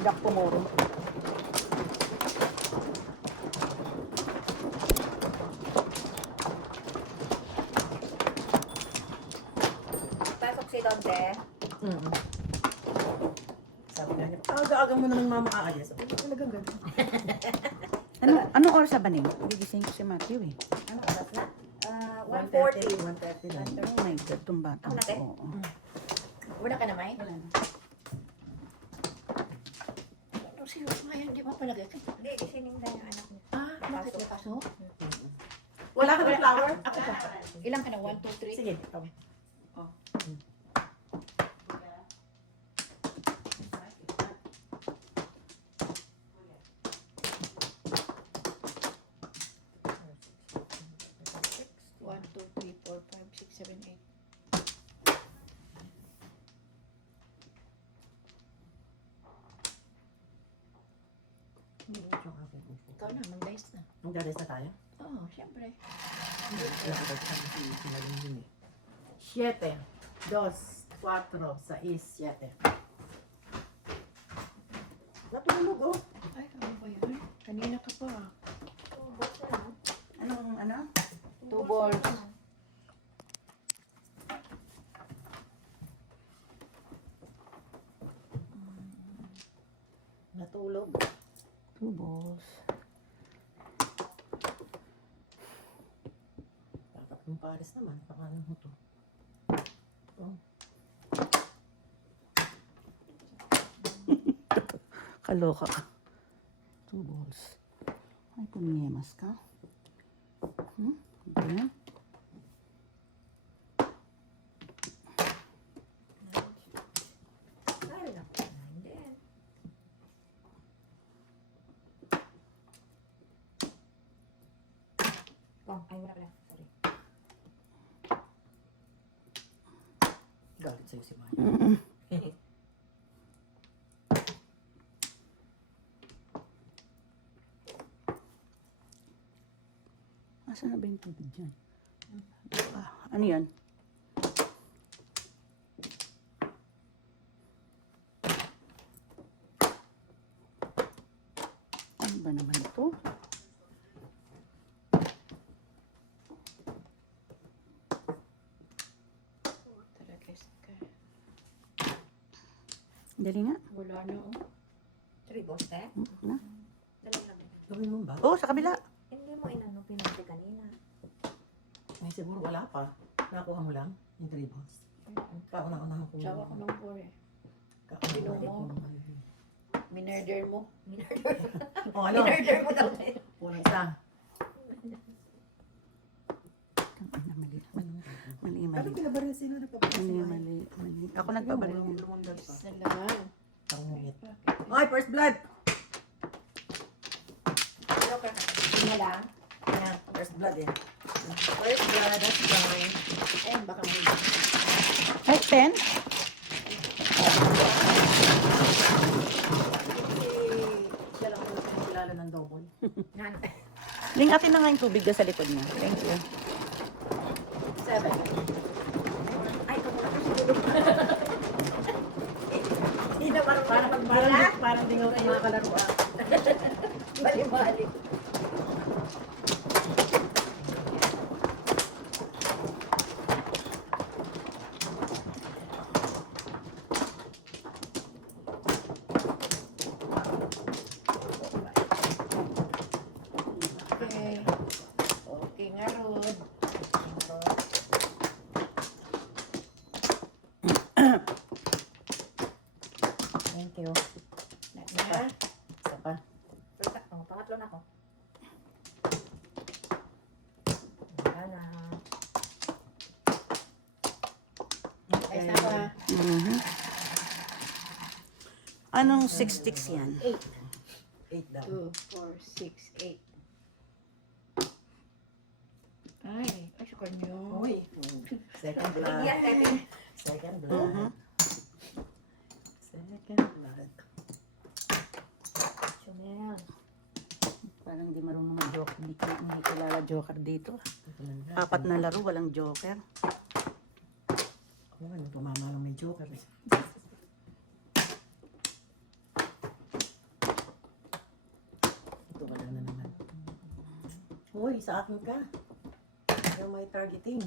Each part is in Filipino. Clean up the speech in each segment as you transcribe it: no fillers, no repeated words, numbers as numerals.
Jack tomorrow. Pasok si Donde. Sabi nga niya, aga-aga mo naman mama aalis. Ay, talagang gano'n. Anong oras ba rin? Gigising ko si Matthew eh. Ano oras na? 1:30. 1:40. 1:30 lang. Oh my God, itong bata. Ako natin? Oo. Wala ka na, May? Wala na. Ano si May? Hindi mo palagay ka? Hindi, gising na yung anak niya. Ah, bakit may pasok? Wala ka ng flower? Ako pa. Ilang ka na? 1, 2, 3? Sige, ikaw. Oh. One, two, three, four, five, six, seven, eight. Ikaw na, mag-dice na. Mag-dalis na tayo? Oo, siyempre. Siete, dos, cuatro, sais, siete. Natulog oh. Ay, ano ba yan? Kanina ka pa. Anong ano? 2 balls. Natulog. 2 balls. Dapat yung pares naman. Pangalan mo to. Oh. Kaloka ka. 2 balls. Ay, puminyemas ka. Ganyan. Sorry na. Hindi. Oh, ay wala pala. Sorry. Galit sa'yo si Maya. Asan na ba yung tubig dyan? Ano yan? Ano ba naman ito? Talaga ka. Dali nga. Wala na oh. 3 balls eh? Na? Dali lang. Gawin mo ba? Oh, sa kabila. Hindi mo inano pinanti kanina. Ay, siguro wala pa. Nakuha mo lang yung 3 balls. Kauna-unahan ko. Sawa ko ng 4 eh. Kauna-unahan ko. Minurder mo. Minurder mo. Oh, ano? Minurder mo daw eh. Kulang isa. Mali. Mali, Ano mali. pinabaril sino nagpabaril si Mali, Maya? mali, mali. Ako nagpabaril niya. Lumundag pa. Sa laman. Pangungit. Ay, first blood! Joker. Hindi mo lang. Ayan, first blood eh. First blood, that's fine. Ayun, baka mo. Ay, 10? Siya lang ang nakakilala ng double. Nan. Lingatin na nga yung tubig na sa likod niya. Thank you. 7. Ay, ito muna ko siguro. Hindi na parang Parang di nga kayo nakakalaro ah. Bali-bali. Okay. Okay nga, Rod. Thank you. Na. Isa pa. Oh, pangatlo na ako. Wala na. Ayos na ba? Mhm. Anong 6 sticks yan? 8. 8 daw. 2, 4, 6, 8. Ay, sukar niyo. Uy. Second blood. Yan, Kevin. Second blood. Mhm. Second blood. Chumel. Parang di marunong mag-joker. Hindi kilala joker dito. Ito lang blood. 4 na laro, walang joker. Ako nga, tumama lang may joker. Hoy, sa akin ka. Yung may targeting.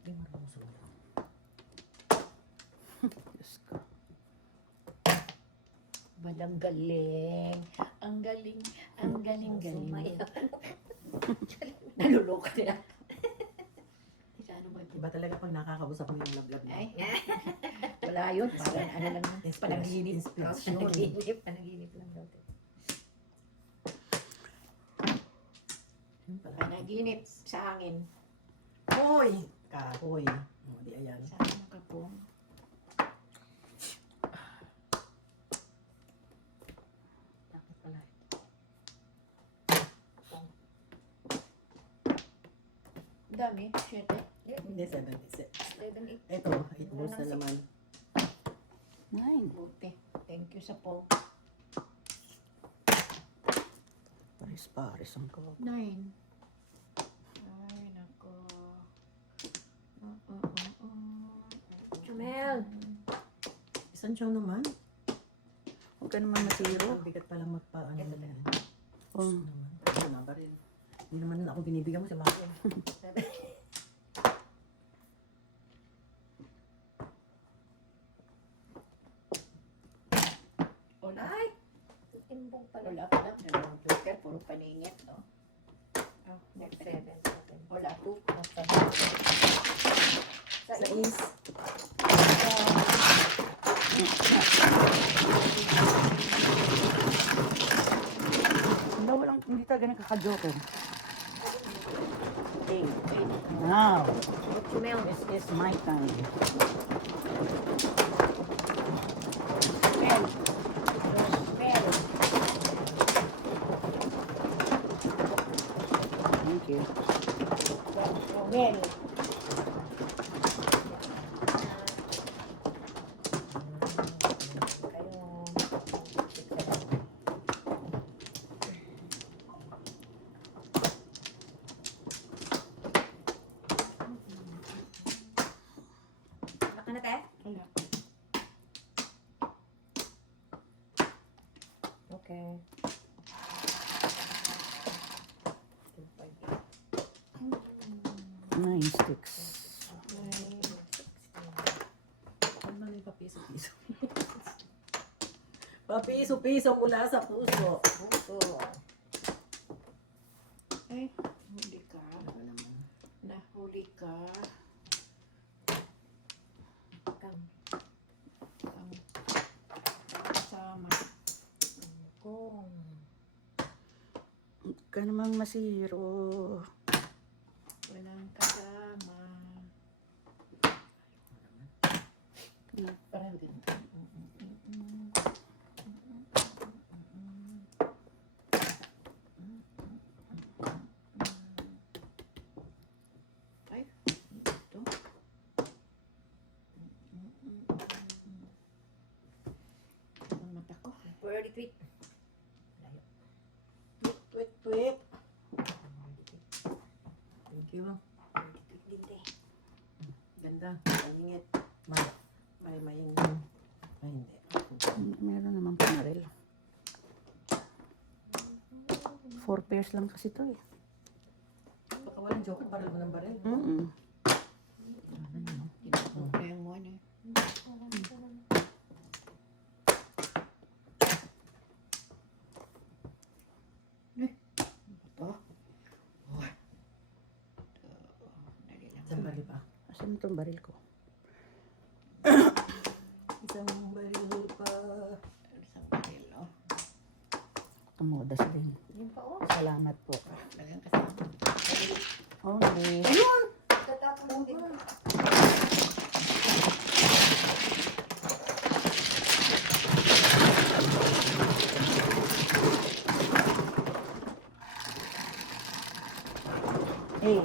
Hindi marunong sumayaw. Diyos ko. Walang galing. Ang galing. Ang galing-galing. Naluloko nila. Teka, ano ba ito? Iba talaga pag nakakausap mo yung love-love mo. Ay, wala yun. Parang ano lang. Panaginip. Inspiration. Panaginip lang daw. Yun pala. Panaginip sa hangin. Hoy! Kahoy. O, di ayan. Sa hangin ka po. Dapat pala. Dami. 7. Hindi, 7. 7, 8. Ito, 8 balls na naman. 9. Buti. Thank you sa po. Paris ang ko. 9. Ay, nako. Chumel. Isang siyang naman. Huwag ka naman masiro. Ang bigat pala magpa-ano na yan. Oh. Ano na ba rin? Hindi naman ako binibigyan mo si Maki. Wala. Ay! Wala pa lang. Dalawang joker. Puro paningit. No? Oh, next 7. Wala. 2. Sa is, Hindi talaga nakaka-joker. 8. Now, Chumel. this is my time. Chumel. Chumel. Thank you. Chumel. Baka na, te? Wala. Okay. 9 sticks. ano man yung papiso-piso? Papiso-piso mula sa puso. Puso. Ay, huli ka. Ano naman? Nahuli ka. Come. Ang kasama. Kung. Huwag ka namang masiro. Walang kasama. Parang din. Ay, ito. Ang mata ko. Birdie tweet. Tweet, tweet. Thank you. Birdie tweet din, te. Ganda. Malingit. May hindi. Meron naman panaril. 4 pairs lang kasi to eh. Baka walang joker, baril mo ng baril. Kaya mo ano. Ito. Dali lang. Isang baril pa. Asan itong baril ko? Isang baril pa. Isang baril, oh. Tumodas din. Yun pa, oh. Salamat po. Talagang kasama. Only. Tatapon lang din. Hey.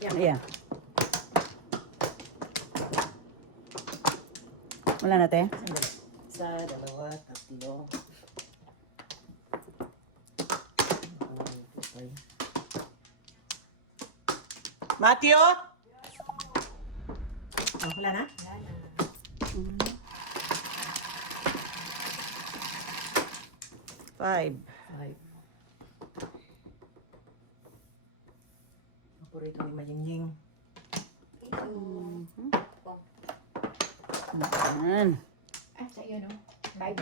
Ayan. Wala na, te? Sandali. Isa, dalawa, tatlo. Matthew? Oh, wala na? Five. Five. Paborito ni Mayingying. Ayan. Ah, sa'yo, no? 5.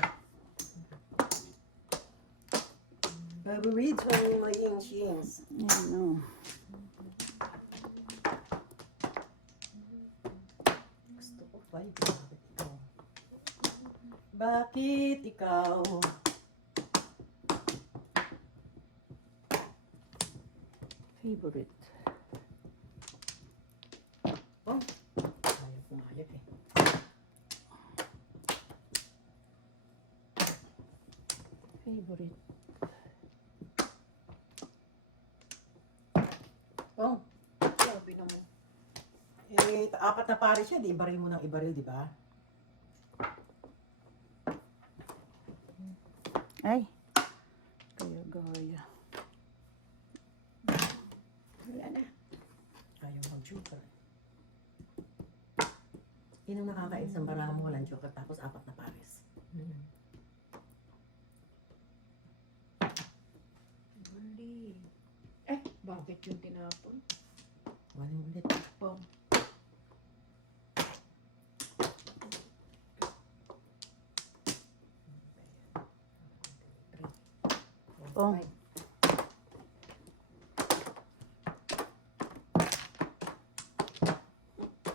Paborito ni Mayingying. Ayan, no. Gusto ko five. Bakit ikaw? Favorite. Oh, ayaw pumayag eh. Favorite. Oh, Sabi naman. eh, apat na pare siya, di ibaril mo ng ibaril, di ba? Ay. Gaya-gaya. Wala na. Ayaw mag-joker. Yun ang nakakainis ng barahan mo, walang joker, tapos apat na pares. Mali. Eh, bakit yung tinapon? Walang ulit. Oh. Oh.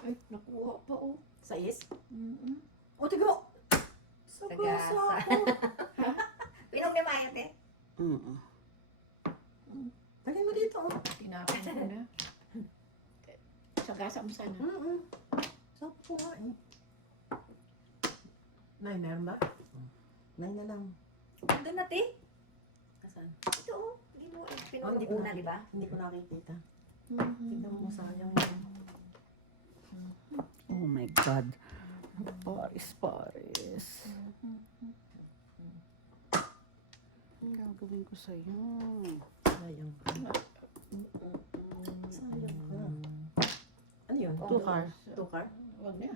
Ay, nakuha pa, oh. Sais? Mm-mm. O, tiga mo! Sa Sa gasa gasa. ako. Pinog ni Mayat eh. Mm. Dali mo dito, oh. Tinapon ko na. Sagasa mo sana. Sabi ko nga eh. Nay, meron ba? Nay na lang. Doon natin. Kasan? Ito oh. Hindi mo pinog hindi ng ko una, na- di ba? Hindi ko nakikita. Mm-hmm. Tignan mo, sayang yun. Oh my God. Paris. Ang gagawin ko sa'yo? Sayang ka. Sayang ka. Ano yun? Two car. Two car? Huwag na.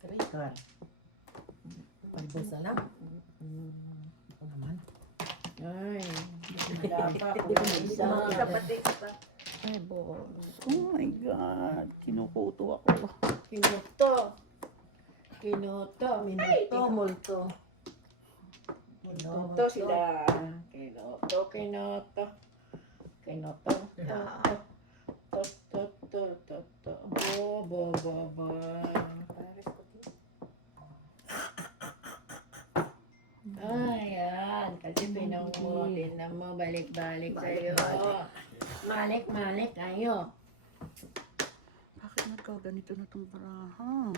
Three car. Palibos na lang. Ako naman. Ay, wala pa. Hindi ko na isa. Isa pati. Isa. Ay, boss. Oh my God. Kinukuto ako. Kinoto. Kinoto. Minuto, multo. Kinoto sila. Kinoto, kinoto. Kinoto. To. Bo. Pares ko din. Ayan. Kasi pinangutin na mo. Balik-balik sa'yo. Malik kayo. Bakit nagkaganito na itong baraha?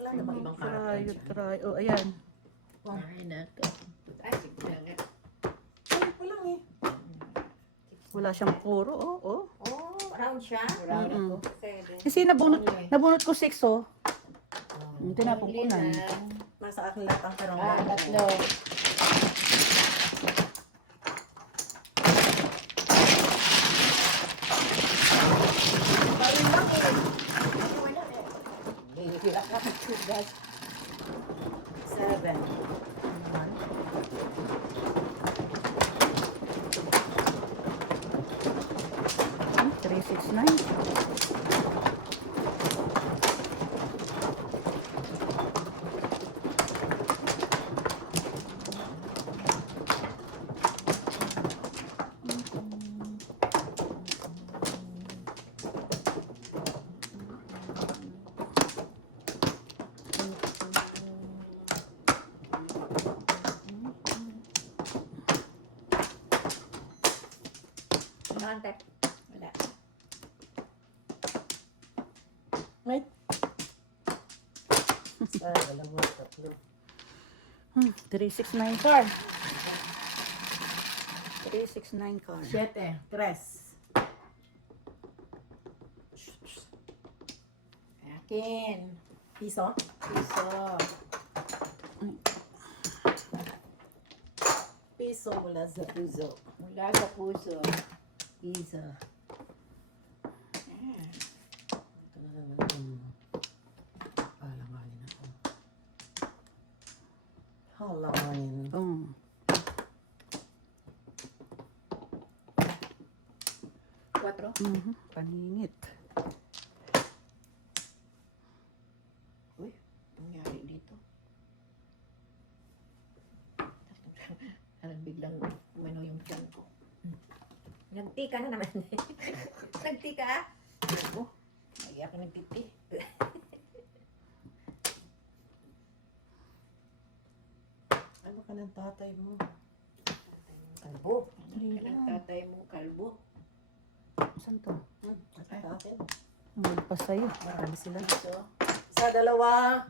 Wala na bang ibang character dyan? Try. Oh, ayan. Ay, nako. Ay, sigla nga. Ay, ko lang eh. Wala siyang puro. Oh. Oh, round siya. Mm-mm. 7. Kasi nabunot ko 6, oh. Tinapon ko na. Nasa akin lahat ang perang. Tatlo. Seven. One. 369. Ante. Wala. Right? Isa, dalawa, tatlo. 369 car. 369 card. 7, 3. Akin. Piso. Piso. Piso mula sa puso. Mula sa puso. Piso. Ah. Ito na naman yung alanganin ako. Alanganin. Oh. Quatro. Paningit. Uy, nangyari dito. Parang biglang umano yung tiyan ko. Nagtika na naman. Nagtika? Ako, ay ako nagtiti. Ano ka ng tatay mo? Kalbo. Dali Ang lang. tatay mo, kalbo. Saan to? At sa akin. Magpas sa'yo. Marami sila. Piso. Isa, dalawa.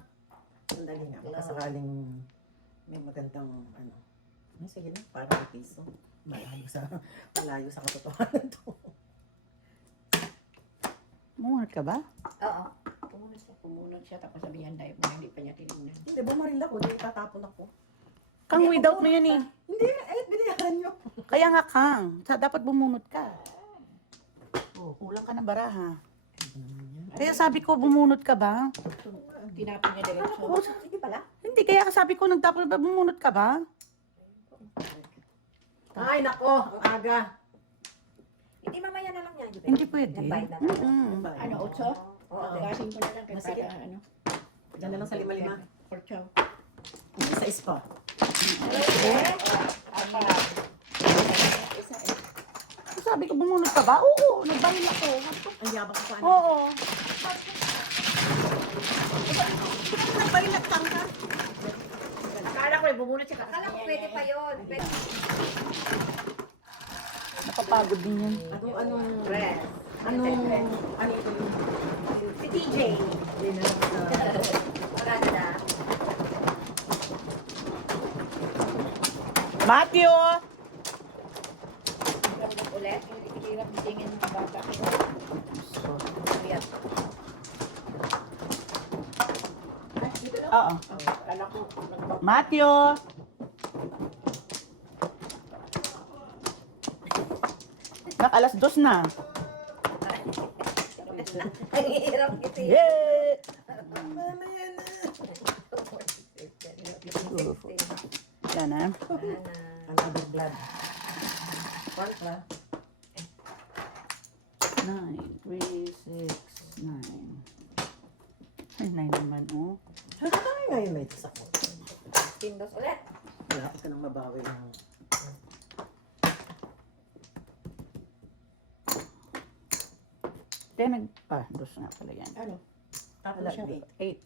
Sandali nga. Baka sakaling may magandang ano. Ay, sige na. Parang may piso. Malayo sa katotohanan to. Mungat ka ba? Oo. Pumunod siya, tapos sabihan dahil mo, hindi pa niya tinignan. Hindi, bumaril ako. Hindi, tatapon ako. Kang without mo yun eh. Hindi, ay, binihan nyo. Kaya nga Kang, dapat bumunot ka. Oh, kulang ka ng baraha. Kaya sabi ko, bumunot ka ba? Tinapon niya diretso. Oh, Sige pala. hindi, kaya sabi ko, nagtapon ba, bumunot ka ba? Ay, nako. Ang aga. Hindi mamaya na lang yan. Juben. Hindi pwede. Nagbayad na tayo. Ano, otso? Oo. Tagasin ko na lang kay Sige. para ano. Diyan na lang sa lima-lima. Porchaw. Hindi sa ispa. Isa eh. Sabi ko, bumunot ka ba? Oo, nagbaril ako. Sabi ko, Ang yabang ko paano. oo. Nagbaril at Kang ka. Akala ko bumunot siya. Akala ko pwede pa yun. Pwede. Napapagod din yun. Anong, Press. ano ito yung, Si TJ. hindi na lang sa, Maganda. Matthew! Ganda ulit. Hirap tingin ng bata. Ayan. Dito lang. Oo. Akala ko. Matthew! Alas 2 na. Ang hirap ito. Yay! Yan na. another blood. Contra. 9, 3, 6, 9. Ay, 9 naman, oh. Ay, ngayon may tis ako. Pindos ulit. Wala ka nang mabawi ng... Dos nga pala yan. Ano? Tapos Wala, siya. 8.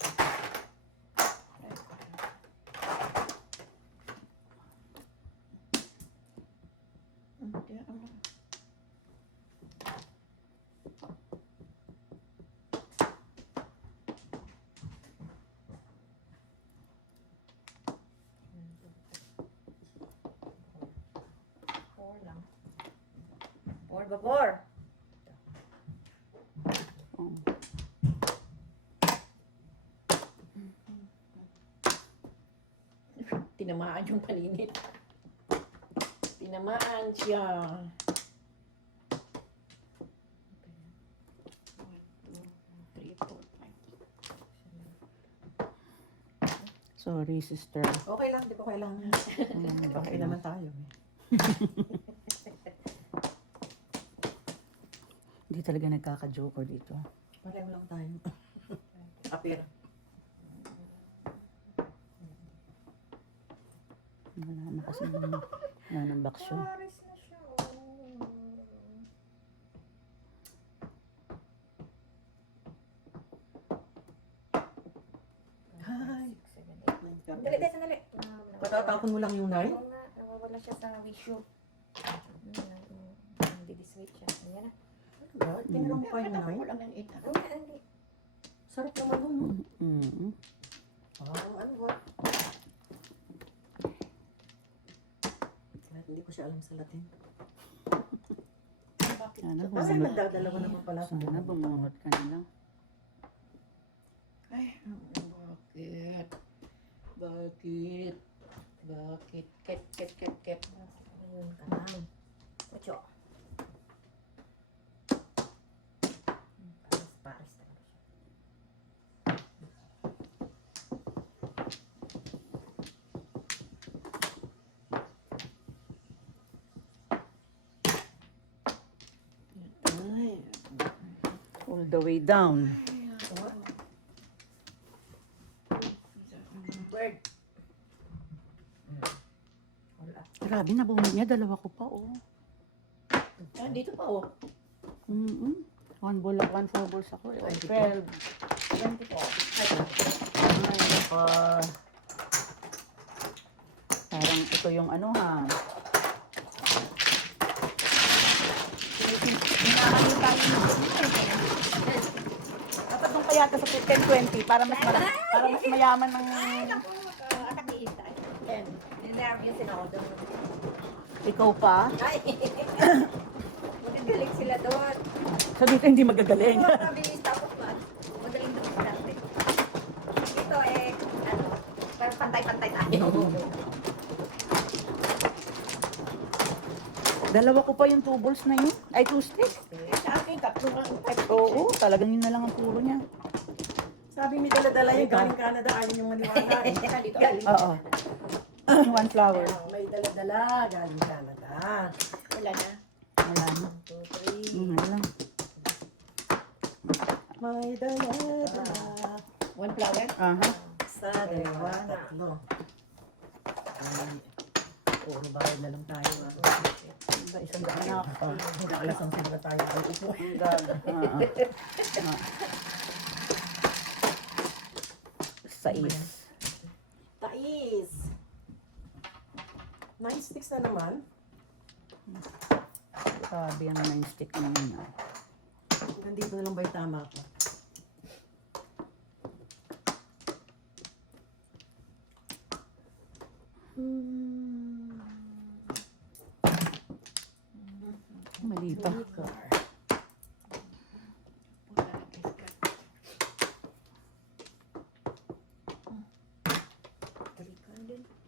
Four lang. Four ba four? Tinamaan yung paninit. Tinamaan siya. 1, 2, 3, 4, 5. Sorry, sister. Okay lang, di ba kailangan? Okay naman tayo. Hindi talaga nagkaka-joker dito. Pareho lang tayo. Apir. Wala na kasi ng baksyo. Paris na siya. Hi. Dali, dali, sandali. Patatapon mo lang yung nine? Oo nga, nawawala siya sa wisyo. Hindi-diswait siya. Ayan na. Tinira mo pa yung Ako nine? lang ng 8. Hindi. Sarap naman nun, no? Mm-hmm. Ano ba? Hindi ko siya alam sa Latin. Sana Bakit bumunot. nagdadalawa naman pala ako? Sana bumunot ka na lang. Ay, bakit? Bakit? Bakit? Ket. Ayun ka lang. Ocho. Paris talaga siya. Ay, All the way down. Bird. Grabe, nabunot niya. Dalawa ko pa, oh. Ah, dito pa oh. One four balls ako. Eh. Oh, 12. 24. Ay, Ay, nako. Parang ito yung ano, ha. Inaano tayo dapat doon kaya sa 10-20 para mas mayaman ng Atak ni Ita. 10. Ninervyos ako doon. ikaw pa. Ay! Magagaling sila doon. So dito hindi magagaling. Mabilis tapos magaling doon sila. Ito parang pantay-pantay tayo. Dalawa ko pa yung 2 balls na yun. Ay, 2 sticks. Sa akin, tatlo lang. Oo, talagang yun na lang ang puro niya. sabi may dala-dala yung galing Canada, ayaw yung maniwala. Dito. Oo. One flower. May dala-dala galing Canada. Wala na. Wala na. 2, 3. Wala lang. May dala-dala. 1 flower. Aha. Isa, dalawa, tatlo. Ay, puro bayad na lang tayo. Isang daan na ako. Alas ang sila tayo. Ay, upo. Ang ganda. Sais. Tais. 9 sticks na naman. Sabi ang 9 stick na yun. Nandito na lang ba yung tama ko? Mali pa.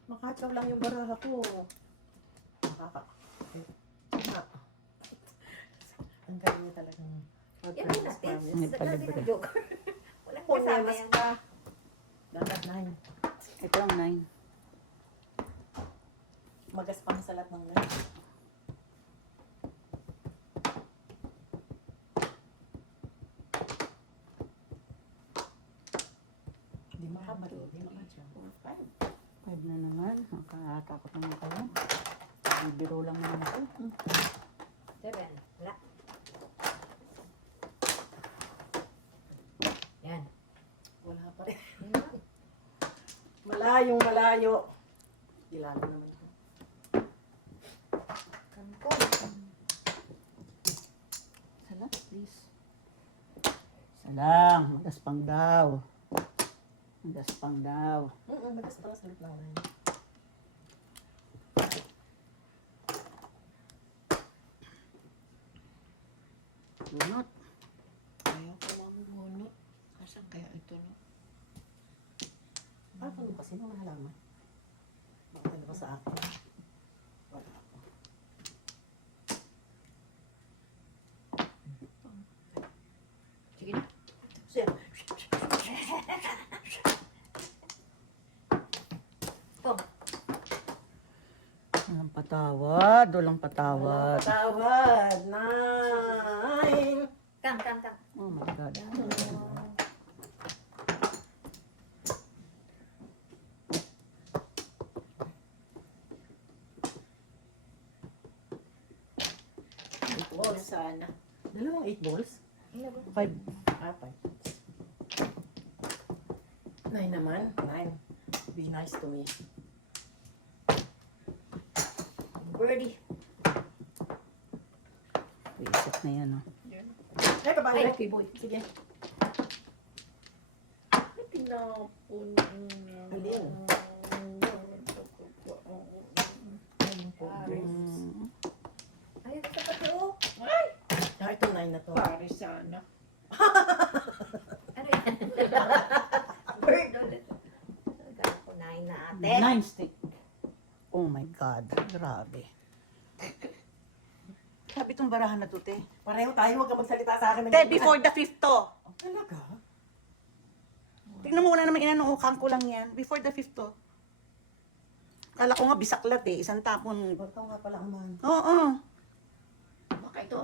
Makataw lang yung baraha ko. Makaka... Ang galing niya talagang... Yan mo natin. May palibre. Joke. Walang kasama yan. Dapat 9. Ito ang 9. Magaspang sa lahat ng 9. Hindi mahaba rin. Hindi mahaba. 5 na naman. Nakakatakot naman kayo. Bibiro lang naman ako. 7. Wala. Yan. Wala pa rin. Malayong malayo. Kilala naman ako. Salang, please. Salang. Magaspang daw. Magaspang daw. Magaspang sa lahat ng 9. Bunot. Ayaw ko mamumunot. Asan kaya ito, no? Paano kasi nung nalaman? Bakit ano ba sa akin? Wala ako. Sige na. Sir, Walang patawad. Walang patawad. patawad. 9. Kang. Oh my God. Balls sana. Dalawang 8 balls? 5. 9 naman. 9. Be nice to me. Birdie. Reset na yan, oh. Ay, kabalo. Ay, okay, boy. Sige. Tinapon. Alin? Ayun po. na ate. 9 stick. Oh my God. Grabe. Sabi tong barahan na to, te. Pareho tayo, huwag ka magsalita sa akin. Te, before the fifth to. Talaga? Tingnan mo, wala naman inanuukan ko lang yan. Before the fifth to. Kala ko nga bisaklat eh. Isang tapon. Ikaw nga pala ang man. Oo. Baka ito.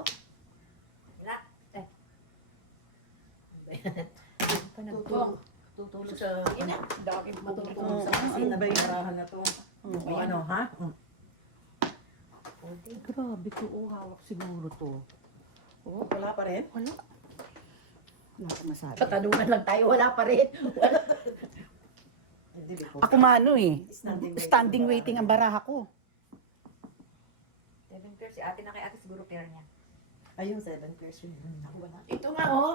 Wala. Eh. Tutulog sa... Sige na. Dami matulog. Tutulog sa Ano kusina ba ng yan? barahan na to. O ano, ha? Grabe to. Oh, hawak siguro to. Oo, wala pa rin. Wala. Wala akong masabi. Patanungan lang tayo. Wala pa rin. Wala. Hindi, di ko. Ako mano eh. Standing Standing waiting ang baraha ko. 7 pairs. Si ate na kay ate siguro pair niya. Ayun, 7 pairs yun. Ako wala. Ito nga, oh.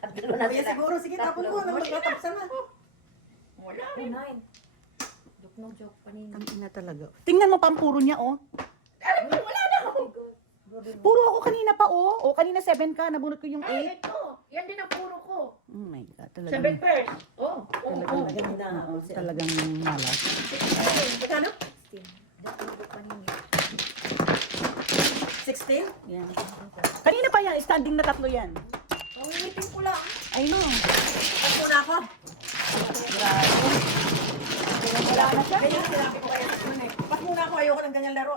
Tatlo na Kaya sila. siguro, sige, tapon mo. Nang magkatapsan na. Wala Oh, rin. 9. Joke no joke. Paningin. Ang ina talaga. Tingnan mo pampuro niya oh. Alam mo, wala na. Oh my God. Grabe mo. Puro ako kanina pa oh. O kanina 7 ka. Nabunot ko yung 8. Ay, ito. Yan din ang puro ko. Oh my God. 7 Talagang, pairs. Oh. Talagang ganda. talagang malas. Magkano? 16. Joke no joke. Paningin. 16? Yan. Kanina pa yan. Standing na tatlo yan. Pangingitin ko lang. I know. Pas muna ako. Wala na siya. Ganyan ang sinabi ko kaya sa eh. Pas muna ako, ayoko ng ganyan laro.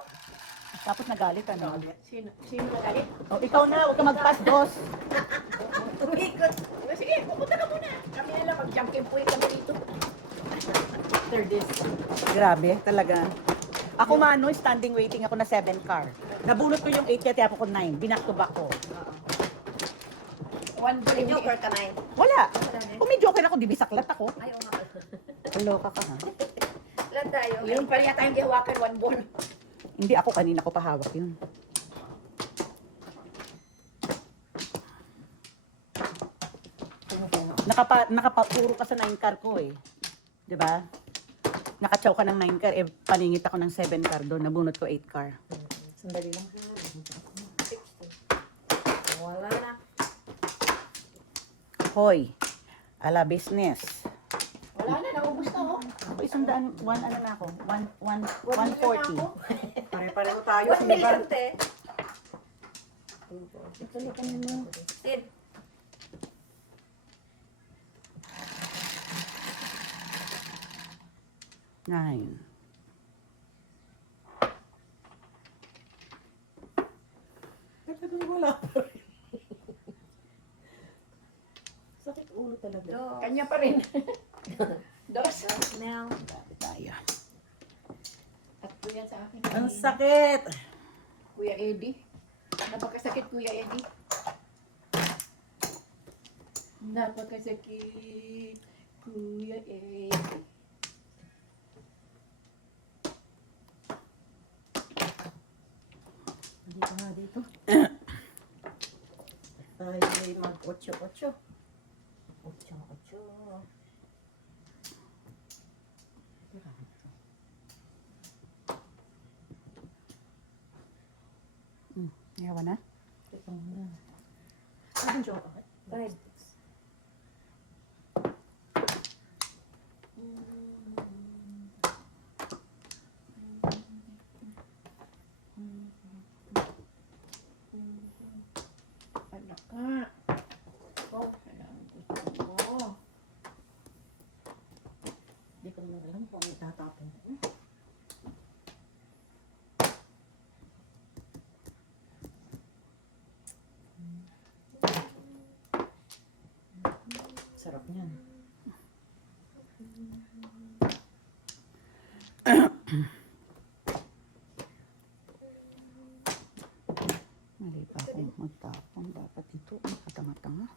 Tapos nagalit ano. Sino nagalit? Oh, ikaw na. Huwag ka mag-pass dos. Umikot. Sige, pupunta ka muna. Kami na lang. Mag-jumping po kami dito. After this. Grabe. Talaga. Ako mano, standing waiting ako na 7 car. Nabunot ko yung 8 kaya tiyapo ko 9. Binak to back ko. One May ball. joker ka na eh. Wala. Wala na. Kung may joker ako, di bisaklat ako. Ayaw nga. Loka ka ha. Wala tayo. Yung pala yata yung gihawakan, one ball. Hindi ako kanina ko pahawak yun. Nakapapuro ka sa 9 car ko eh. 'Di ba? Nakatsaw ka ng 9 car, eh paningit ako ng 7 car doon, nabunot ko 8 car. Sandali lang. 16. Wala na. Hoy, ala business. Wala na, naubos na, oh. Isang daan, one ano na ako, 140. Pare-pareho tayo. 1 million te. Tuloy ka nyo. Sid. Nine. Talagang wala pa rin. Sakit ulo talaga. Dos. Kanya pa rin. Dos. Now. Daya. At po yan sa akin. Ang sakit! Kuya Eddie. Napakasakit, Kuya Eddie. Napakasakit, Kuya Eddie. Hindi ka nga dito. Tayo ay mag-8-8. 8-8. Yawa na? Ito muna. Anong joke ako? 5. Anak ka. Oh, kailangan gusto ko. Hindi ko naman alam kung itatapon ko. Sarap niyan. Mali pa akong magtapon. Dapat ito, makatanga-tanga.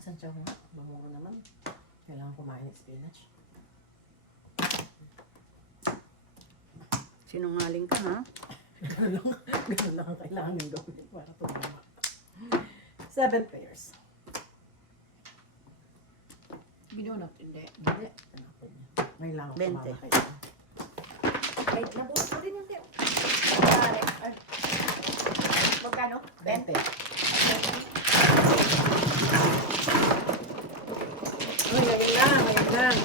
Saan siya nga? Bangungo naman. Kailangan kumain ng spinach. Sinungaling ka ha? Ganun lang ang kailangan yung gawin para tumama. 7 pairs. Binunot, hindi. Hindi. Tinapon niya. Ngayon lang ako 20. tumama kayo. Ay, nabuhos ko din yung te. Pare, ay. Magkano? 20. Ngayon na. Ngayon Yan.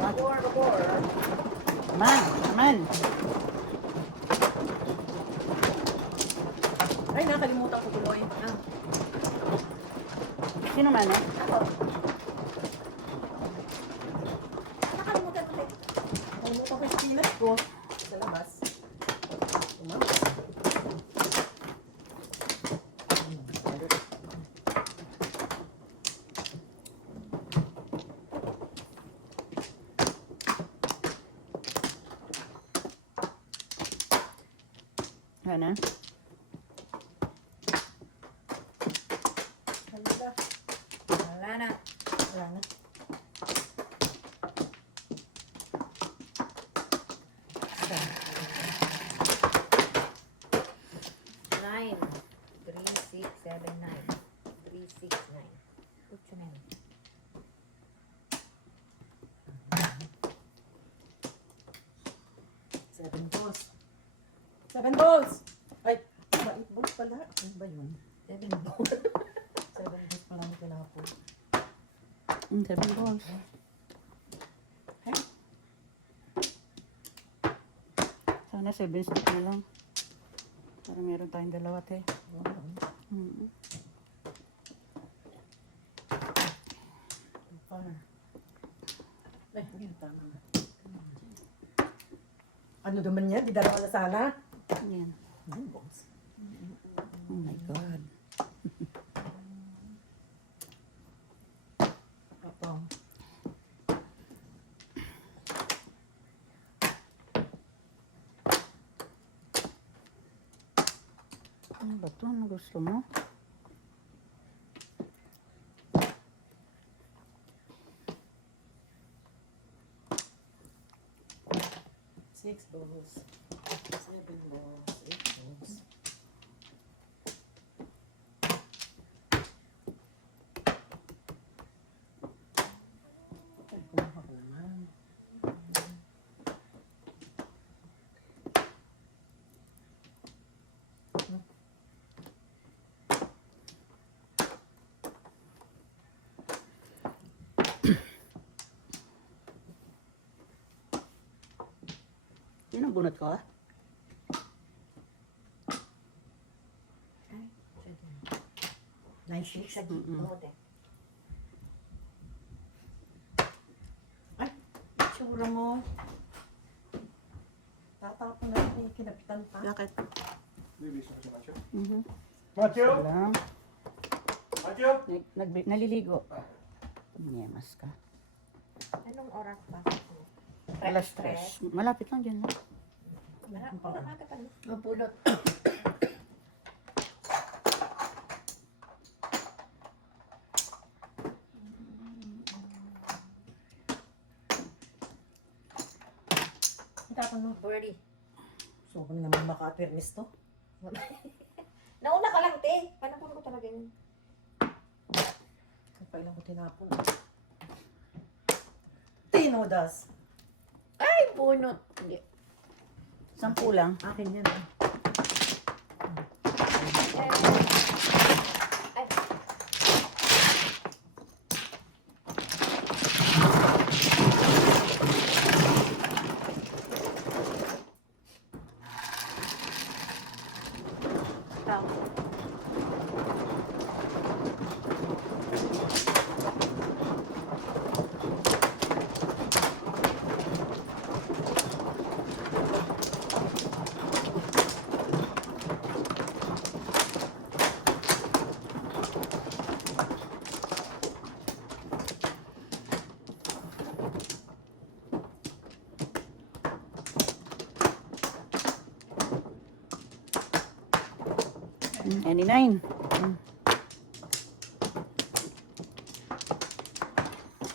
Babor, babor. Man, man. Ay, nakalimutan ko tuloy. Sino man eh? Ako. Nakalimutan ko din. Nakalimutan ko yung spinach ko. Sa labas. Tumakas. Ano? Wala na. Wala na. Nine. 3, 6, 7, 9. 3, 6, 9. Ocho na yun. Seven balls. Seven balls! Ay, 8 balls pala. Ano ba yun? 7 balls. 7 balls pala ang tinapon. 7 balls. Sana 7 stick na lang. Para meron tayong dalawa, te. Mm. Ay, yun, tama na. Ano naman yan? Di dalawa na sana? Yan. 9 balls. Oh my God. Apo. Ano ba ito? Ano gusto mo? Six balls. 7 balls. 8 balls. Ay, kumuha ko naman. Yan ang bunot ko, ah. Ay, siya din. 9 shakes. Siya din. Mm-mm. Oo, din. Tsura mo. Tatapon na rin, kinapitan pa. Bakit? Macho? Mhm. Macho? Wala. Macho? Naliligo. Niemas ka. Anong oras pa? Alas 3. Malapit lang dyan. Umaga pa. Mapulot. Tapon mo. Birdie. Sobrang naman maka-awareness to. Nauna ka lang, te. Panapon ko talaga yun. Kapailan ko tinapon. Tinodas. Ay, bunot. Hindi. 10 lang. Akin yan. Ay, Any 9.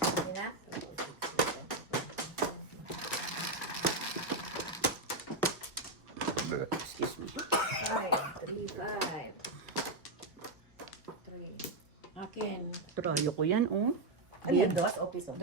hindi na. Excuse me. 5, 3, 5. 3. Akin. Trayo ko yan, oh. Ano yan, dos o piso?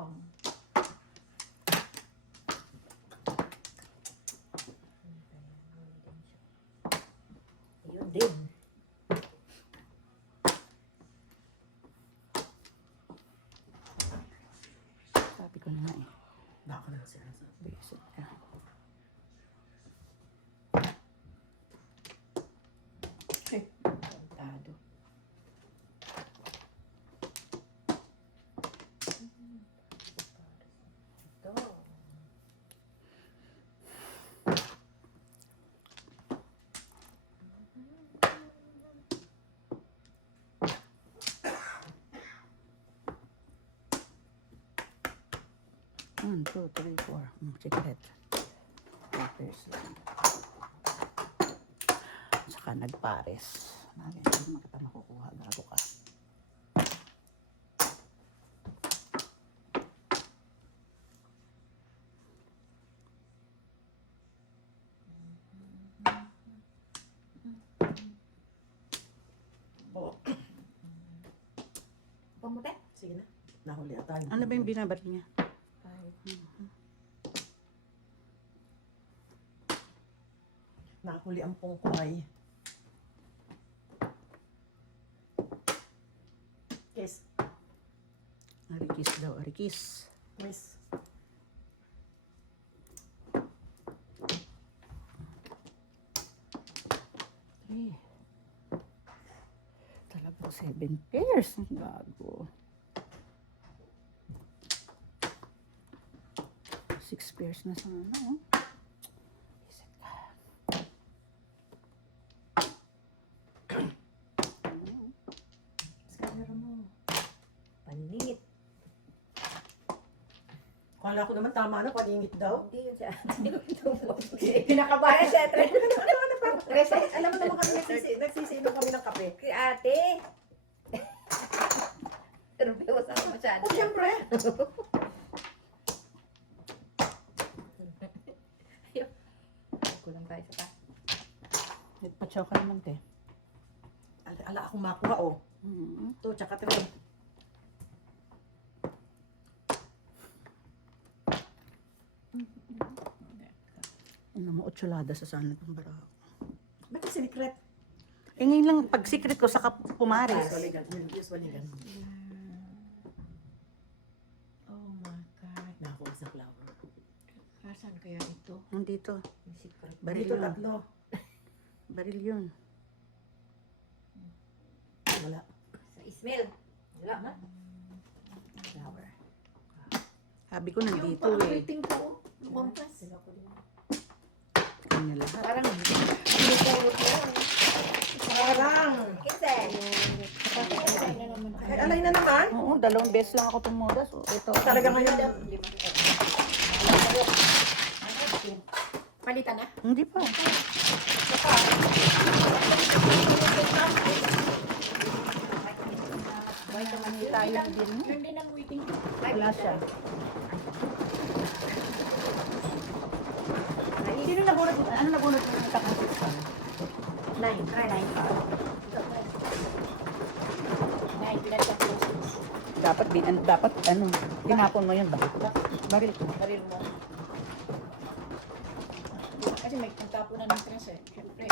Oh. Ayun din. Sabi ko na nga eh. Baka na sila. Visit ka. Kontado. Ito. One, two, three, four. Secret. Papers lang. Saka nagpares. Hindi mo kita makukuha. Gago ka. Oo. Pumuti. Sige na. Nahuli ata. Ano ba yung binabati niya? Nahuli ang pungkuhay. Kiss. Arikis daw, arikis. Miss. Eh. Talagang 7 pairs. Ang gago. 6 pairs na sana, oh. Isip ka. Scanner mo. Paningit. Kala ko naman tama na, paningit daw. Hindi yun siya. Kinakabahan siya. Kasi alam mo naman kami nagsisiinom kami ng kape. Si ate. Nervyos ako masyado. Oh, siyempre. Kulang tayo sa pa. Nagpatsaw ka naman, te. Ala akong makuha, oh. Ito, tsaka 3. Ano mo, otsulada sa sana ng bara. Ba't yung secret? Eh ngayon lang, pag secret ko, saka pumares. Usually ganun. Oh my God. Nakuha sa flower. Saan kaya ito? Nandito. Yung secret. Baril Dito yun. tatlo. Baril yun. Wala. Sa Ismail. Wala na. Flower. Sabi ko nandito Yung eh. waiting ko. Lumampas. Kanya lahat. Parang pinupulot na lang. Parang. Kitse. Ay, na naman. Ay, alay na naman. Oo, 2 beses lang ako tumuda. So, ito. Talaga ngayon. Palitan na? Hindi pa. Hindi tayo din. Yun din ang waiting ko. Wala siya. Sino nabunod? Ano nabunod mo ng takasip ka? 9. Try 9 pa. Nine, pinalitan ko. Dapat ano, tinapon mo yun ba? Baril. Baril mo. Kasi may pagtapunan ng tres eh. Siyempre.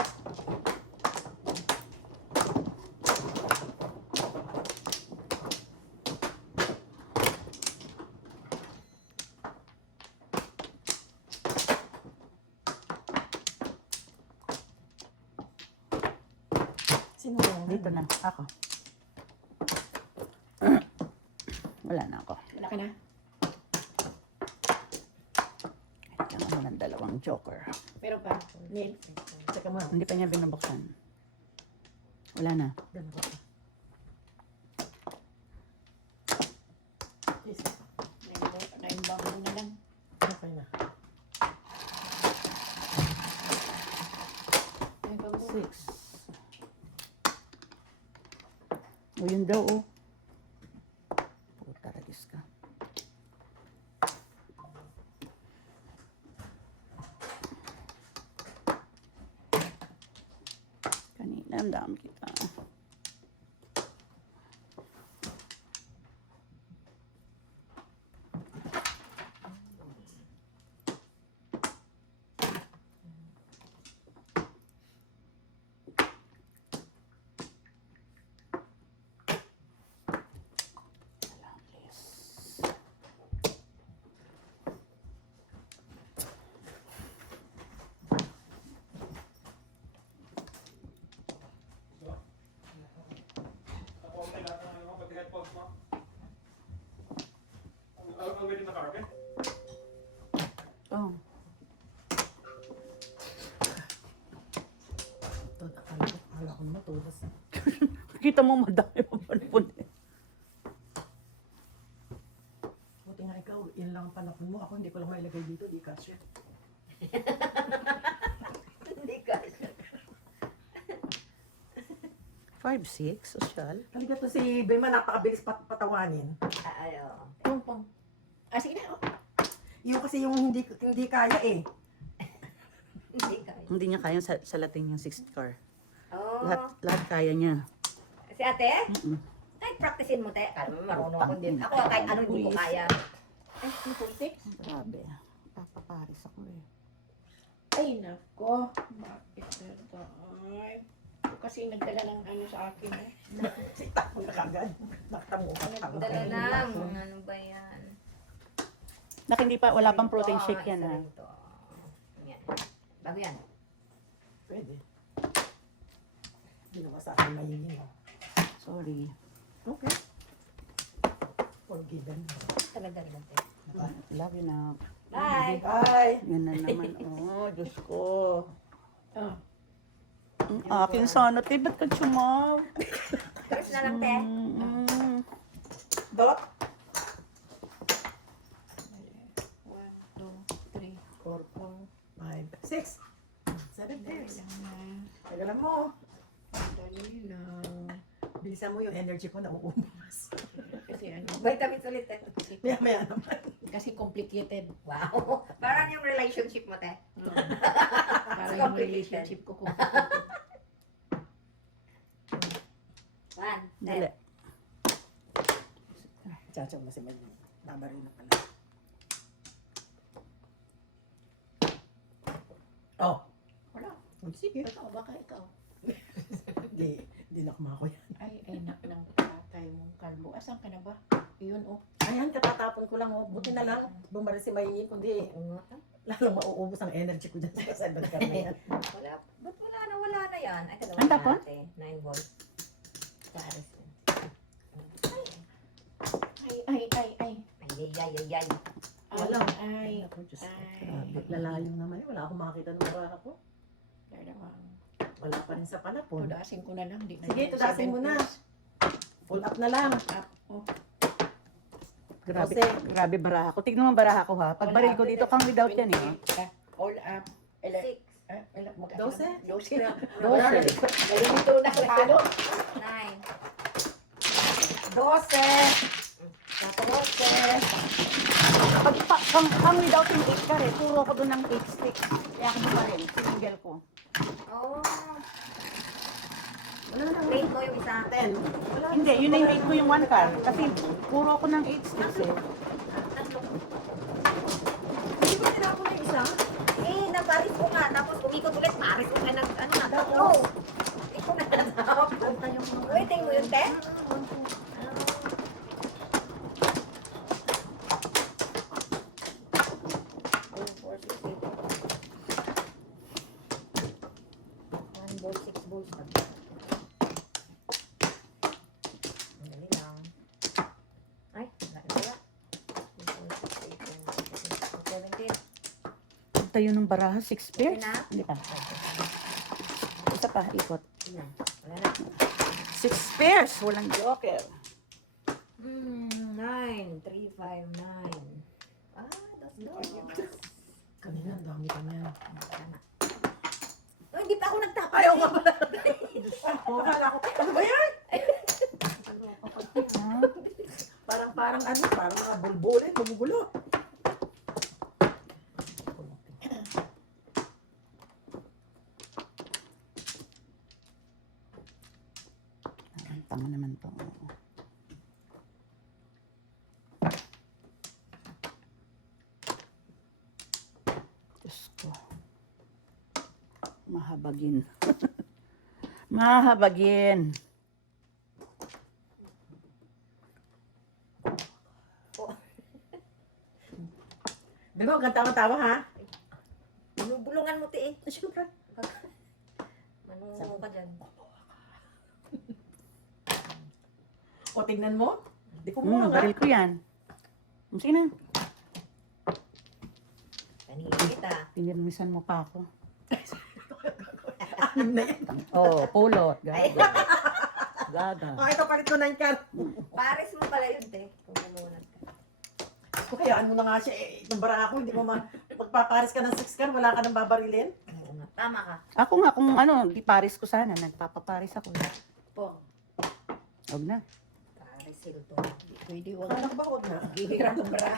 Sino yan? Dito na. Ako. Wala na ako. Wala ka na? Kailangan mo ng 2 joker. Meron pa. Neil. Teka mo. Hindi pa niya binubuksan. Wala na. Ganun ko. Yes. Naimbang mo na lang. Okay na. Ay, bago. 6. O yun daw, oh. Puta, ragis ka. Kanina, ang dami kita. Oh. Akala ko naman tulos. Kita mo madami pa panipon. Buti nga ikaw, yan lang ang panapon mo. Ako hindi ko lang mailagay dito, di kasya. Hindi ka. 5-6, social. Talaga to si Bema, napakabilis patawanin. Ayaw. Pong, pong. Ah, sige na, oh. Yung kasi yung hindi kaya eh. Hindi ka. Hindi niya kayang salatin yung 6th car. Oh. Lahat kaya niya. Si ate? Mm-mm. Kahit practicein mo, te. Kala mo marunong ako din. Ako kahit ano hindi ko kaya. Ay, 2.6. Grabe. Papaparis ako eh. Ay, nako. Bakit ito? Ay. Kasi nagdala ng ano sa akin eh. Sita ko na kagad. Nakatamo ka. Dala lang. Ano ba yan? Nak, hindi pa, wala pang protein Ito, shake yan isa ha. rin to. Yan. Bago yan. Pwede. Hindi naman sa akin mahiling. Sorry. Okay. Forgiven. Talaga naman, te. Love you na. Bye! Bye! Yan na naman. Oh, Diyos ko. Oh. Ang akin sana, te. Ba't ka chumaw? Tapos na lang, te. Dot? 1, 2, 3, 4, 5, 6. 7 pairs. lang na. Tagalan mo. Dali lang. Bilisan mo yung energy ko na uubos. Kasi ano, Vitamins ulit, te. Maya naman. kasi complicated. Wow! Parang yung relationship mo, te. Para yung relationship ko kung One, Dali. Chachaw na si May. Babaril na pala. Oh. wala. Sige. Ikaw, baka ikaw. Hindi na kumako yan. Ay, anak ng tatay mong kalbo. Asan ka na ba? Iyon, oh. Ayan, katatapon ko lang. Oh. Buti na lang. Bumaril si May. Kundi lalong mauubos ang energy ko dyan sa 7 car na yan. Wala. Ba't wala na yan? Ay, Ang tapon? 9 volts. Paris. Ay. Ay. Wala. Ay. Ako, Diyos ko. Ay. Grabe. Lalayo naman. Wala akong makita ng maraha ko. Dalawang. Wala pa rin sa panapon. Tudasin ko na lang. Di na Sige, yung tudasin 7 mo na. pairs. Full up na lang. Up. Oh. Grabe, Jose. grabe baraha ko. Tignan mo ang baraha ko ha. Pag baril ko dito, kang without yan eh. All up. 6, 12? 12. 12. Ayun ito na. Ano? 9. 12! 12! Kang without yung 8 car eh. Puro ako doon ng 8 sticks. Kaya ako bumaril. Single ko. Oh. Wala na. Rate mo yung isa. 10. Wala na. Hindi, yun na yung 8 ko yung 1 car. Kasi puro ako ng 8 sticks eh. Hindi ba tinapon na yung isa? Nabaris ko nga. Tapos umikot ulit. Paris ko nga ng ano na. Tatlo. Ikaw na natapos. Waiting mo yun, te? One ball, 6 balls. Madali lang. Ay, wala. 17. Ang tayo ng baraha, 6 pairs. Okay na? Hindi pa. Isa pa, ikot. Ilan? Wala na. 6 pairs, walang joker. 9, 3, 5, 9. Ah, dos. Kanina, ang dami ka niya. Oh, hindi pa ako nagtapos. Ayaw nga pala. Oo, kala ko, ano ba yan? Parang mga bulbulin, bumugulo. Tama naman to. Diyos ko. Mahabagin. Mahabagin. Di ba, ganda ang tawa ha? Binubulungan mo, ti eh. Siyempre. Manungo ka dyan. O, tingnan mo. Di ko muna nga. Baril ko yan. Sige na. Naningit ah. Pinirmisan mo pa ako. Anim na yan. Oh, pulot. Gaga. Gaga. Oh, ito palit ko 9 card. Pares mo pala yun, te. Kung namunat ka. So, kayaan mo na nga siya eh. Itong bara ako, hindi mo magpapares ka ng 6 card, wala ka nang babarilin. Oo nga. Tama ka. Ako nga, kung ano, di paris ko sana. Nagpapaparis ako. Po. Huwag na. Pares silto. Pwede wag. Anak ba, huwag na. Gihirap ng bra.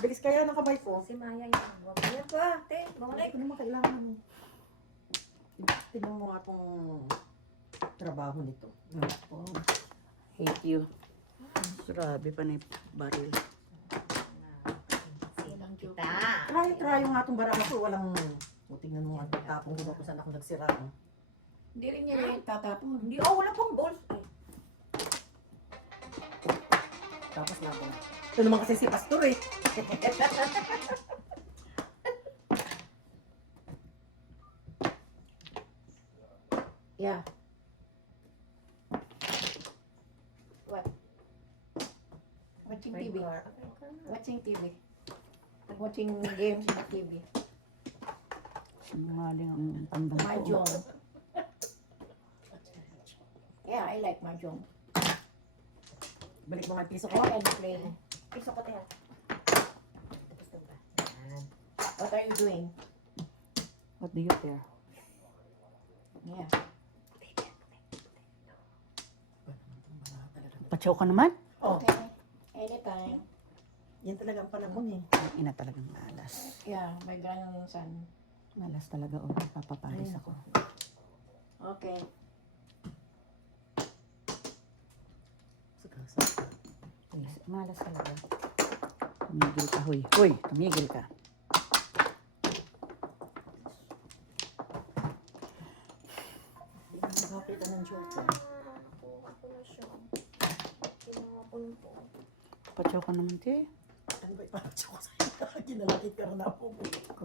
Bilis kaya ng kamay ko. Si Maya yan. Wag mo yan ba, te. Maulay. Ano naman kailangan mo? Tignan mo nga itong trabaho nito. Oh, hate you. Grabe pa na yung baril. Silang kita. Try nga itong bara ko. Walang... O, tingnan mo nga. Tapong ko ba kung saan ako nagsira. Oh. Hindi rin niya yan tatapon. Hindi, oh, wala pong balls. Eh. Tapos na ako. Ito naman kasi si Pastor eh. Yeah. What? Watching TV. Watching TV. Watching games sa TV. Sinungaling ang tandang ko. Mahjong. Yeah, I like mahjong. Balik mo nga yung piso I ko. can play. Piso ko, te. Tapos na ba? Yan. What are you doing? What do you care? Yeah. Pachaw ka naman? Oh, Okay. Anytime. yan talaga ang panahon eh. Ang ina talagang malas. Yeah, my grandson. Malas talaga. Oh, papaparis ako. Okay. Malas talaga. Tumigil ka, huy. Huy, tumigil ka. Hindi na nakakita ng joke. Nakuha ko na siya. Tinapon po. Pachaw ka naman, te. Ano ba parang joke sa'yo? Ginalakit ka rin na ako. Ko.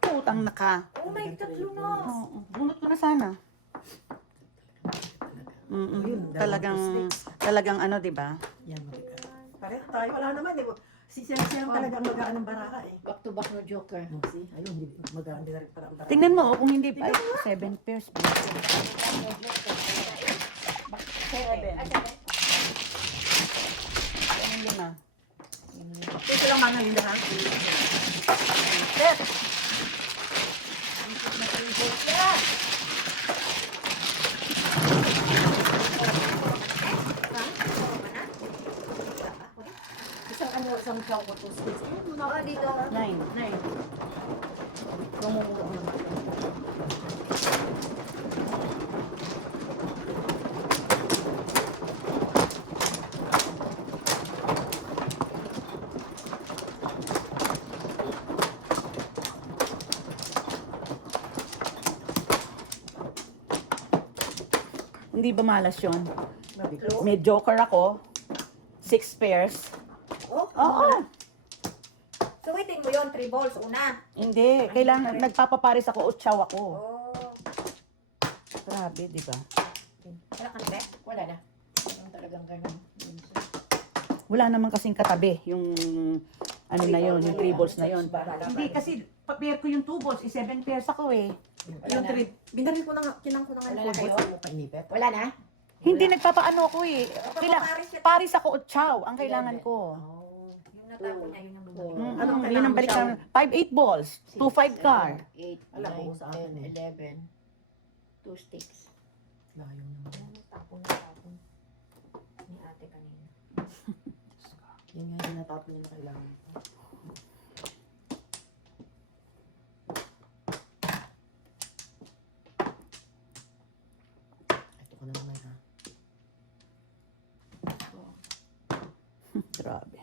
Putang na ka. Oh my, tatlo na. Oo, bunot ko na sana. Ayun, Talagang ano, di ba? Yan, mabigat. Pareho tayo. Wala naman eh. Si Siyang talagang magaan ng baraka eh. Back to back no joker. No, see? Ayun, magaan din na rin para ang baraka. Tingnan mo, oh, kung hindi, ay, 7 pairs. Seven. Yung lima. Ito lang mga linda ha. Isang chow ko to sweets. Ayun, muna Oh, dito. 9. Mamumura ko naman. Hindi ba malas yun? Mabigat. May joker ako. 6 pairs. Oh, Oo. so waiting mo yun, 3 balls. Una. Hindi. Kailangan, nagpapaparis ako, utsaw ako. Oh. Grabe, di ba? Wala ka na, be? Wala na. Yung talagang ganun. Wala naman kasing katabi yung ano na yun, yung 3 balls na yun. Hindi kasi, pair ko yung 2 balls, 7 pairs ako eh. Yung trip. Binaril ko na nga, kinang ko na nga. Wala na kayo? Mo painipet. Wala na? Hindi, nagpapaano ako eh. Papaparis siya. Paris ako, utsaw, ang kailangan ko. Oh. Yung natapon niya, yun ang bumalik. Mm, Anong yun kailangan ang balik siya? sa 5-8 balls, 2-5 car. 8, Alam ko 9, sa akin 10, eh. 11. 2 sticks. Layo naman. Yung natapon ni ate kanina. Yan nga yung natapon niya na kailangan. Ito ko na naman ha. Grabe.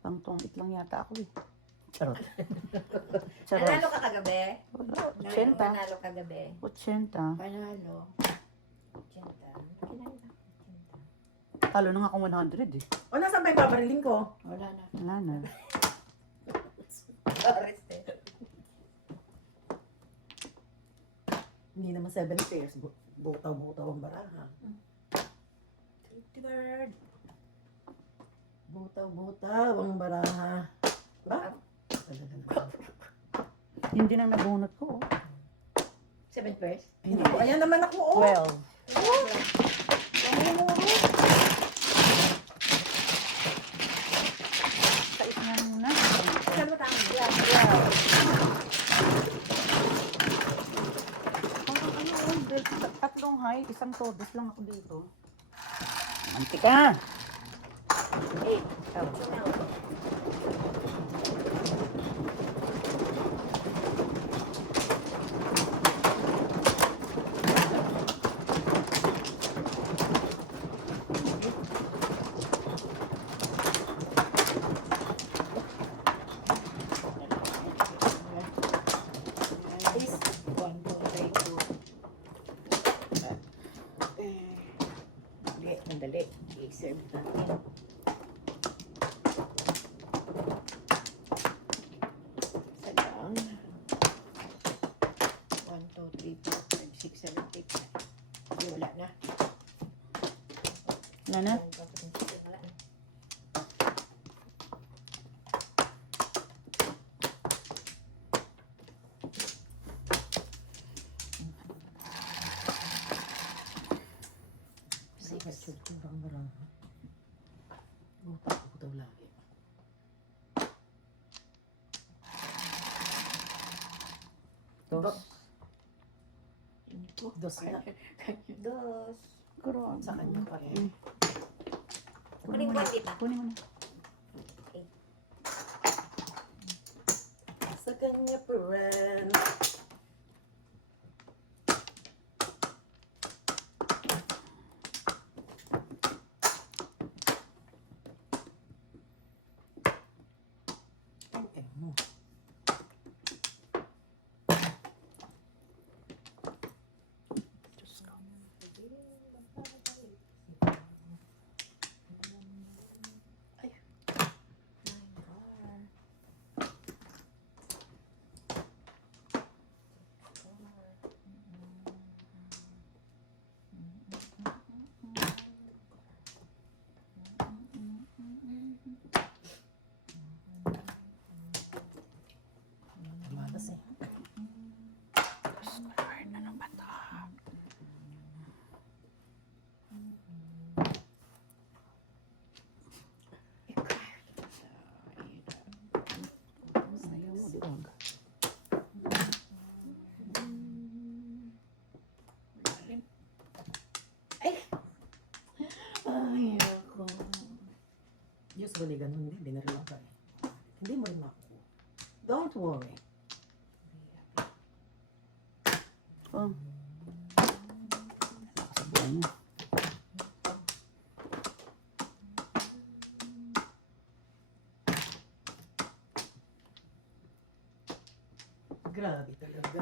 Pang tungit lang yata ako eh. Charot. Charot. Nanalo ka kagabi? Wala, 80. Nanalo kagabi. 80. Panalo. 80. Kinain ba? Talo na nga ako 100 eh. O, nasaan ba yung babariling ko? Wala na. Wala na. Paris eh. Hindi naman 7 pairs. Butaw-butaw ang baraha. 53rd. Butaw-butaw ang baraha. Ba? Talaga naman. Yun din ang nabunot ko. 7 pairs. Ay, naku, ayan naman ako. Oh. 12. Sais nga muna. Saan mo tama? Tatlong high, isang todos lang ako dito. Mantika! Is 1, 2, 3, 2. Mandali. I-serve natin. Isa lang. 1, 2, 3, 4, 5, 6, 7, 8. Hindi, wala na. Wala na? Wala na. Ay, kasi kung baka baraha. Butaw-butaw lagi. Dos. Dos na. Dos. Siguro. Sa kanya pa rin. Kunin mo dito. Kunin mo na. Sa kanya pa rin. Okay. Malas eh. Ano ba to? Ayaw mo, dog. Ay, ako. Usually ganun din. Binaril lang ka eh. Hindi mo rin makuha. Don't worry. Oh. Sabihan niya. Grabe talaga.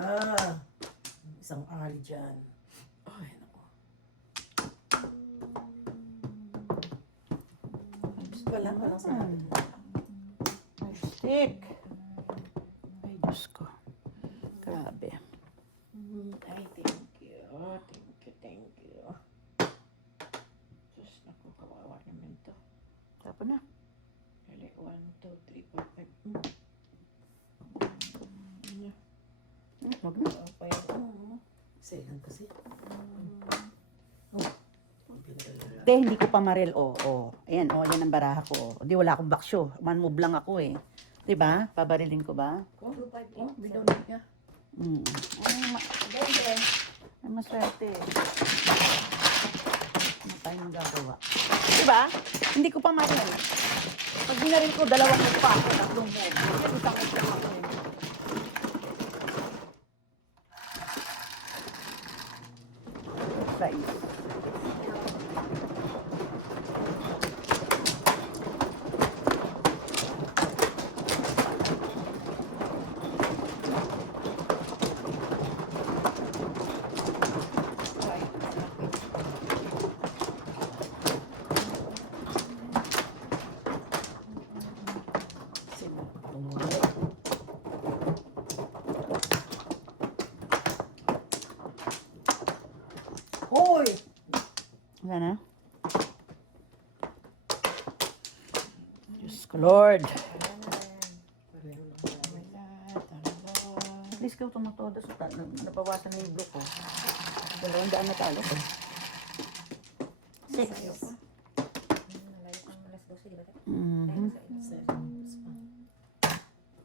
Isang ali dyan. Ay, naku. Wala pa lang sa akin. Stick. Ay, Diyos ko. Grabe. Ay, thank you. Thank you, thank you. Diyos, naku, kawawa naman to. Tapos na. Dali, 1, 2, 3, 4, 5. Wag na. Pa yan. Second kasi. Hindi, hindi ko pa maril. Ayan, yan ang baraha ko. Di wala akong baksyo. Man-move lang ako eh. Diba? Pabarilin ko ba? 2, 5, 8. Binunod niya. Ay, maswerte. Ano tayong gagawa? Diba? Hindi ko pa maril. Pag binaril ko, dalawang move pa ako. Tatlong move. Isang move lang ako eh. Size. Hoy! Wala na? Lord. Pareho lang. Wala talaga. At least kayo tumatodo. So, nabawasan na yung blue ko. 200 na talo ko. 6. Malayo pang alas 12, di ba? Mhm.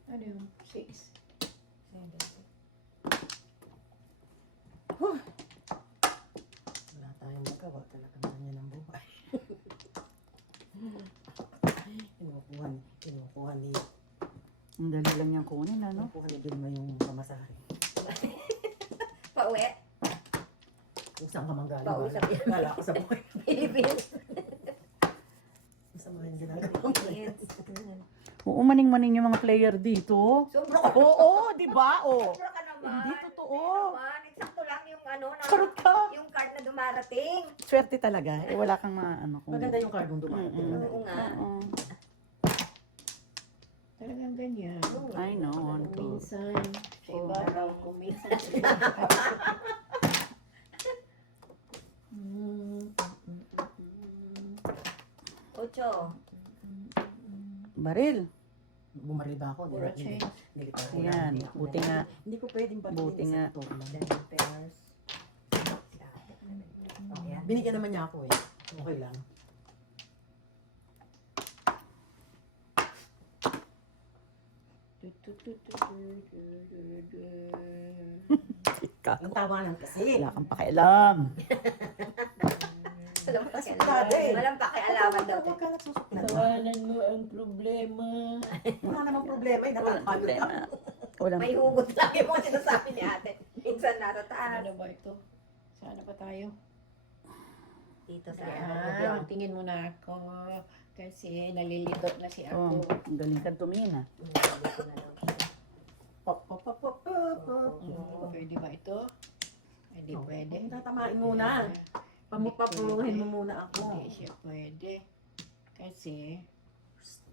Ano yung 6? Wala tayong magawa. Talaga naman yan ang buhay. Kinukuha ni Ang dali lang niyang kunin, ano? kinukuha ni Vilma yung pamasahe. Pauwi. Kung saan ka manggaling. Pauwi sa Wala ka sa buhay. Philippines. Sa mga yung ginagawa mo. Oo, maning-maning yung mga player dito. Sobra ka. Oo, di ba? Oo. Sobra ka naman. Hindi totoo. Naman. Eksakto lang yung ano, Charot ka. yung card na dumarating. Swerte talaga. Eh, wala kang ano kung... Maganda yung card mong dumarating. Mm-mm. Oo nga. Oo. Talagang ganyan. I know. Ano to? Minsan, sa iba raw, kung minsan. Ocho. Baril. Bumaril ba ako? Puro change. Nilipad ko Ayan. lang. Buti nga. Hindi ko pwedeng batilin Buti sa nga. totoo lang. Pairs. Ayan. Binigyan naman niya ako eh. Okay lang. Ika. Ang tama lang kasi. Wala kang pakialam. Walang Kasi pakialaman. dati. Walang pakialaman daw. Huwag ka nagsusuklan. Tawanan mo ang problema. Wala namang problema. Eh, Walang nakakalo problema. ka. Walang May hugot lang yung mga sinasabi ni ate. Minsan nasa taas. Ano ba ito? Sana pa tayo? Dito sa Kaya, tingin mo na ako. Kasi nalilito na si Oh, ako. ang galing ka tumingin, ah. Dito na daw siya. Pop, pop, pop, pop, pop. Pwede ba ito? Hindi pwede. Huwag tatamain muna. Pamupapuhin mo muna ako. Hindi siya pwede. Kasi,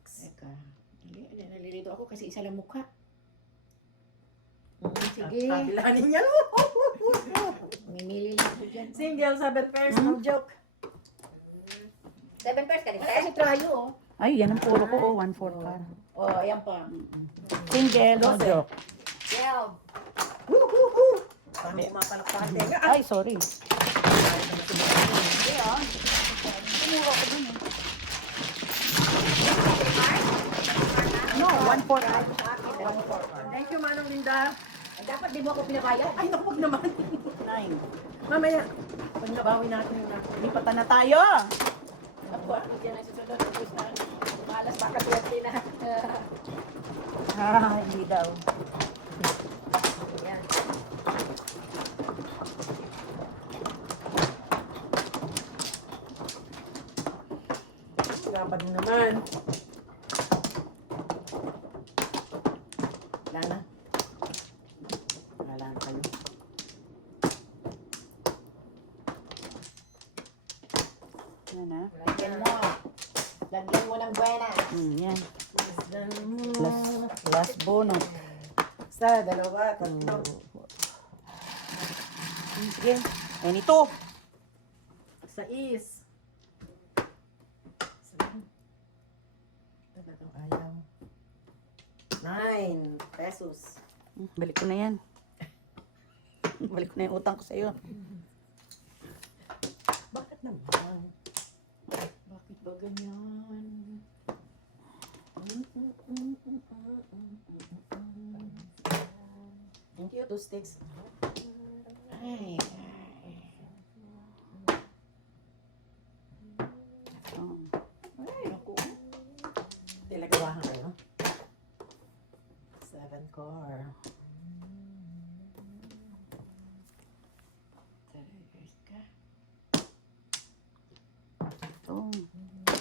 teka, nalilito ako kasi isa lang mukha. Sige, Kabilanin niya. mamimili lang ako dyan. Single, 7 pairs, no joke. 7 pairs ka din, Kasi trayo, oh. Ay, yan ang puro ko. Oh, 1-4 ka. Oh, ayan pa. Single, no joke. Yeah. Paano pumapalakpakan tenga? Ay, sorry. No, 1-4 ka. Thank you, Manong Linda. Dapat di mo ako pinabayad. Ay, naku, wag naman. 9. Mamaya, pag nabawi natin yung natin. Lipatan na tayo. Ako, ano dyan ang susunod? Tapos na, malas baka swerte na. Ah, hindi daw. Yan. Dapat naman. Wala na. Wala na kayo. Yan, ah. Lagyan mo. Lagyan mo ng buena. Yan. Plus, Last bonus. isa, dalawa, tatlo. Sige. Ay, nito. Sais. Talagang ayaw. 9 pesos. Balik ko na yan. Balik ko na yung utang ko sa'yo. Bakit naman? Bakit ba ganyan? Thank you, 2 sticks. Ay, Oh. ay, ako. Tilagawahan kayo. 7 core. Talagas ka. Oh.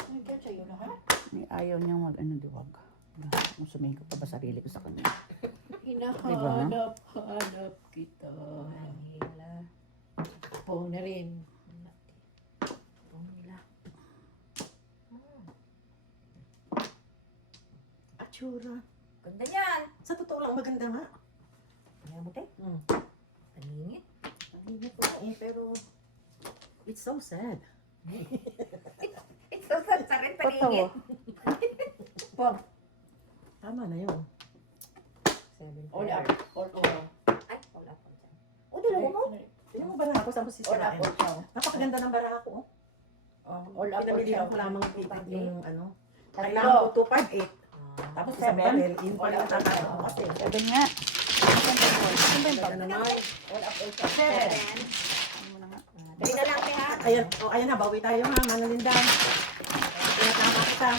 Nagyan sa'yo lahat. May ayaw niyang mag-ano, diwag. Kung sumingko pa ba sarili ko sa kanya. Hinahanap, hanap kita. Manila. Phone na rin. Manila. Atsura. Ganda yan. Sa totoo lang, maganda nga. Kaya mo, te. Hmm. Paningit. Ang hindi ko eh, pero it's so sad. Ito sa rin paningit. Totoo. Four. Tama na yun. 7 All up. All up. Ay, wala po dyan. O, dalawa mo? Tingnan mo baraha ko, saan ko All up. sisirain? All down. Napakaganda ng baraha ko. All up. All Pinamilihan down. ko lamang tipid yung ano. Tatlo. Kailangan ko 258. Tapos sa Seven. barrel, yun All pala yung up. All tatalo down. ko kasi. 7 nga. Saan ba yung Ano naman? All up. All down. 7. Ano mo na nga? 3 na lang, ha? Ayan, ayan na, bawi tayo ha, Manalinda. Pinatama kita.